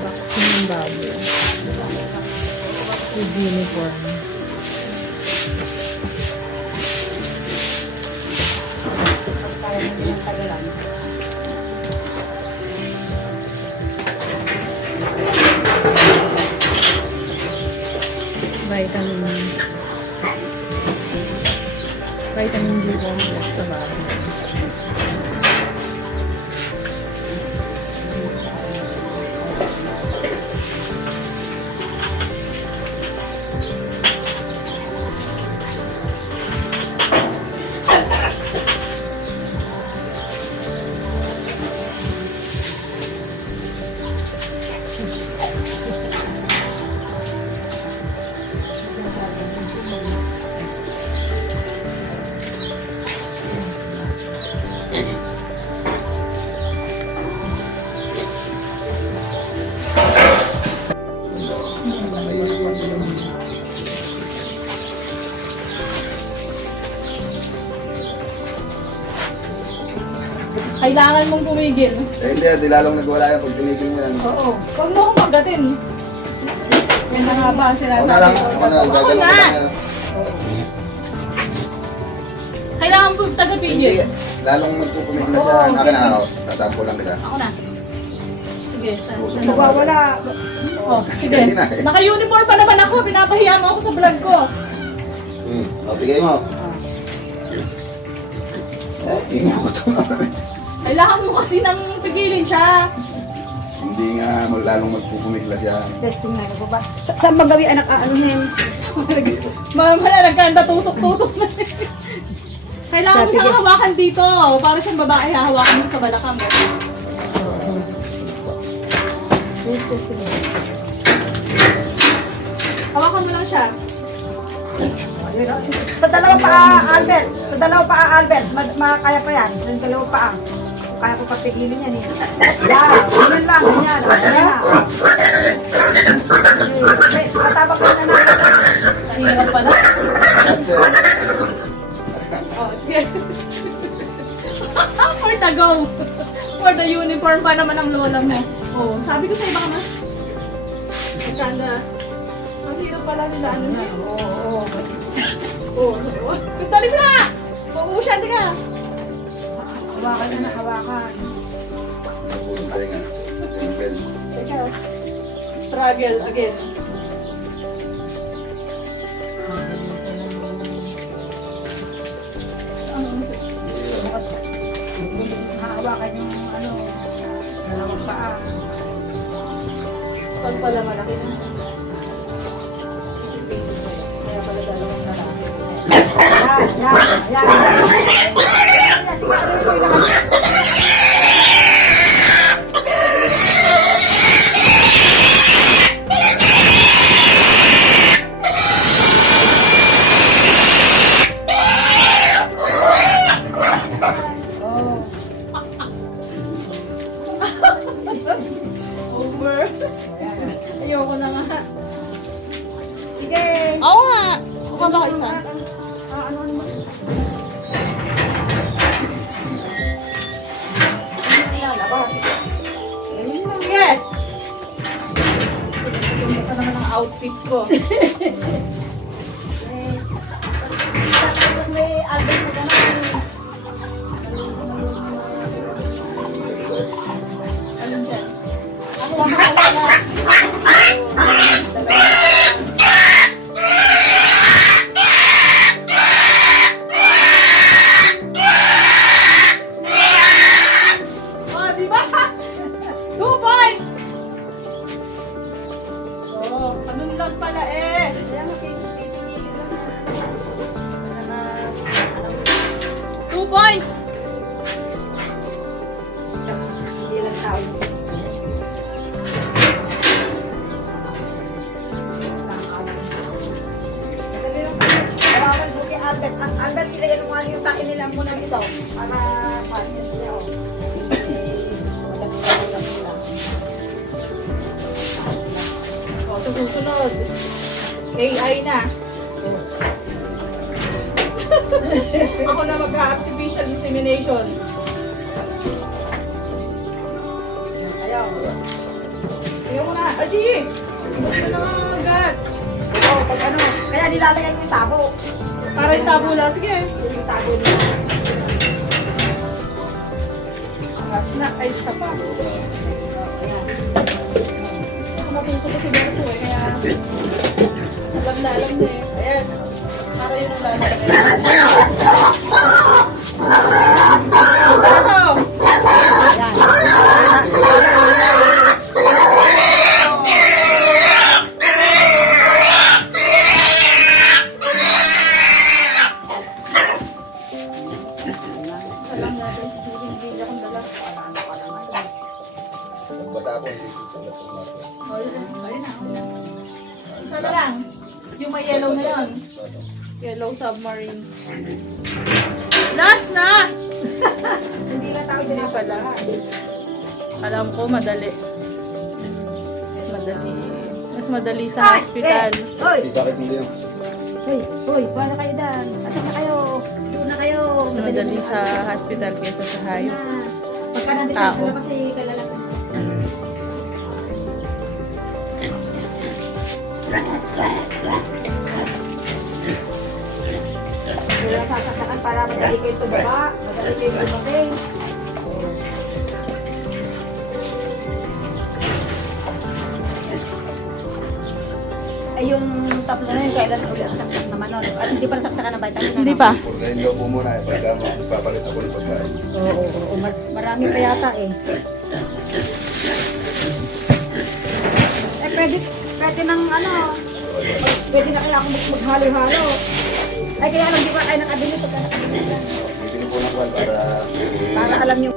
Vaccine ng baboy. With uniform. Vitamin D complex sa baboy. Kailangan mong pumigil. Hindi, di lalong nagwala yan pag tinigil mo yan. Oo. Huwag mo akong pagdatin. Yan na nga ba ang sinasabi Ako na lang, ko? ako na lang, Ako gagano ko na! lang yan. Kailangan mo tagapigil. Hindi, lalong magpupumigil na siya. Oo. Akin na ako, sasampo lang kita. Ako na. Sige, Puso saan mo. nawawala? Oh, sige. Sige na eh. Naka-uniform pa naman ako. Pinapahiya mo ako sa vlog ko. O, bigay mo. Hindi ko ito nga rin. Kailangan mo kasi nang pigilin siya. Hindi nga, lalong magpupumigil siya. Testing nga ako ba? Saan ba gawin anak aanuhin? Mama na nagkanda tusok-tusok na. Kailangan mo Sabi siyang ko- hawakan dito. Para siyang babae, hahawakan mo sa balakang. Hawakan mo lang siya. Sa dalawa paa, Albert. Sa dalawa paa, Albert. Makakaya pa yan. Sa dalawa paa. Kaya ko patigilin yan eh. Yan. Ganyan lang. Ganyan. Ganyan lang. Okay. Matabak ka na natin. Nahirap pala. Oh, sige. For the go. For the uniform pa naman ang lola mo. Oh, sabi ko sa'yo baka mas. Kanda. Ang hirap pala nila. Ano na? Oo. Oh, dali mo na! Uusyante ka! Hawakan na na. Hawakan. Ikaw. Struggle again. Hawakan yung ano. Dalawang paa. Pag pala malaki na. Kaya pala dalawang lalaki. Yan. Yan. Yan. Over. Ayoko na nga. Sige. Oo nga. Kuha ba ka isa? Ano mo? Lalabas. Sige! Ito pa naman ang outfit ko. May Albert mo ka na. Anong dyan? Ano ang makalala? Oh, di ba? 2 points! Oh, ganun lang pala eh. Kaya makikinig ka na. Para na, 2 points! hindi lang tao. Madali lang. Tawagan mo kay Albert. Albert, ilagyan mo nga yung takin nila muna dito. Para patin niya. Oh, ito susunod. AI na. Ako na mag-artificial insemination. Ayaw. Daddy! Ano nga agad? Oo, pag ano, kaya nilalagay ko yung tabo. Para yung tabula. Sige. Yung tabo nila. Angas na. Ay, isa pa. Ayan. Matuso ko si Berto eh. Kaya alam na eh. Ayan. Para yun ang lalagay. Ito! Ayan. Alam natin si Julie. Hindi akong dala. Basa po, hindi ko sulat sa mga. Oh, ayun na. Isa na lang. Yung may yellow na yun. Yellow submarine. Last na! Hindi na tao Hindi pala. Alam ko, madali. Mas madali sa hospital. Hoy! Si bakit hindi yun? Hoy, para kayo dan. Asan na kayo? Doon na kayo. Mas madali sa hospital kaysa sa hayop. Pagka nandito Tao. sila kasi kalala ko. Wala sasaksakan para madali kayo tumaba. Madali kayo tumaba. Ay, yung tatlo na yun, kailan ulit ang saksak naman nun? At hindi pa nasaksakan ng vitamin? Hindi ano? pa. Pagkain daw po muna eh, pagka magpapalit ako ng pagkain. Oo. Marami pa yata eh. Pwede ng ano, pwede na kaya ako maghalo-halo. Ay, kaya lang di ba kayo nakabili pagka nakabili. Bibili po ng kwan para Para alam nyo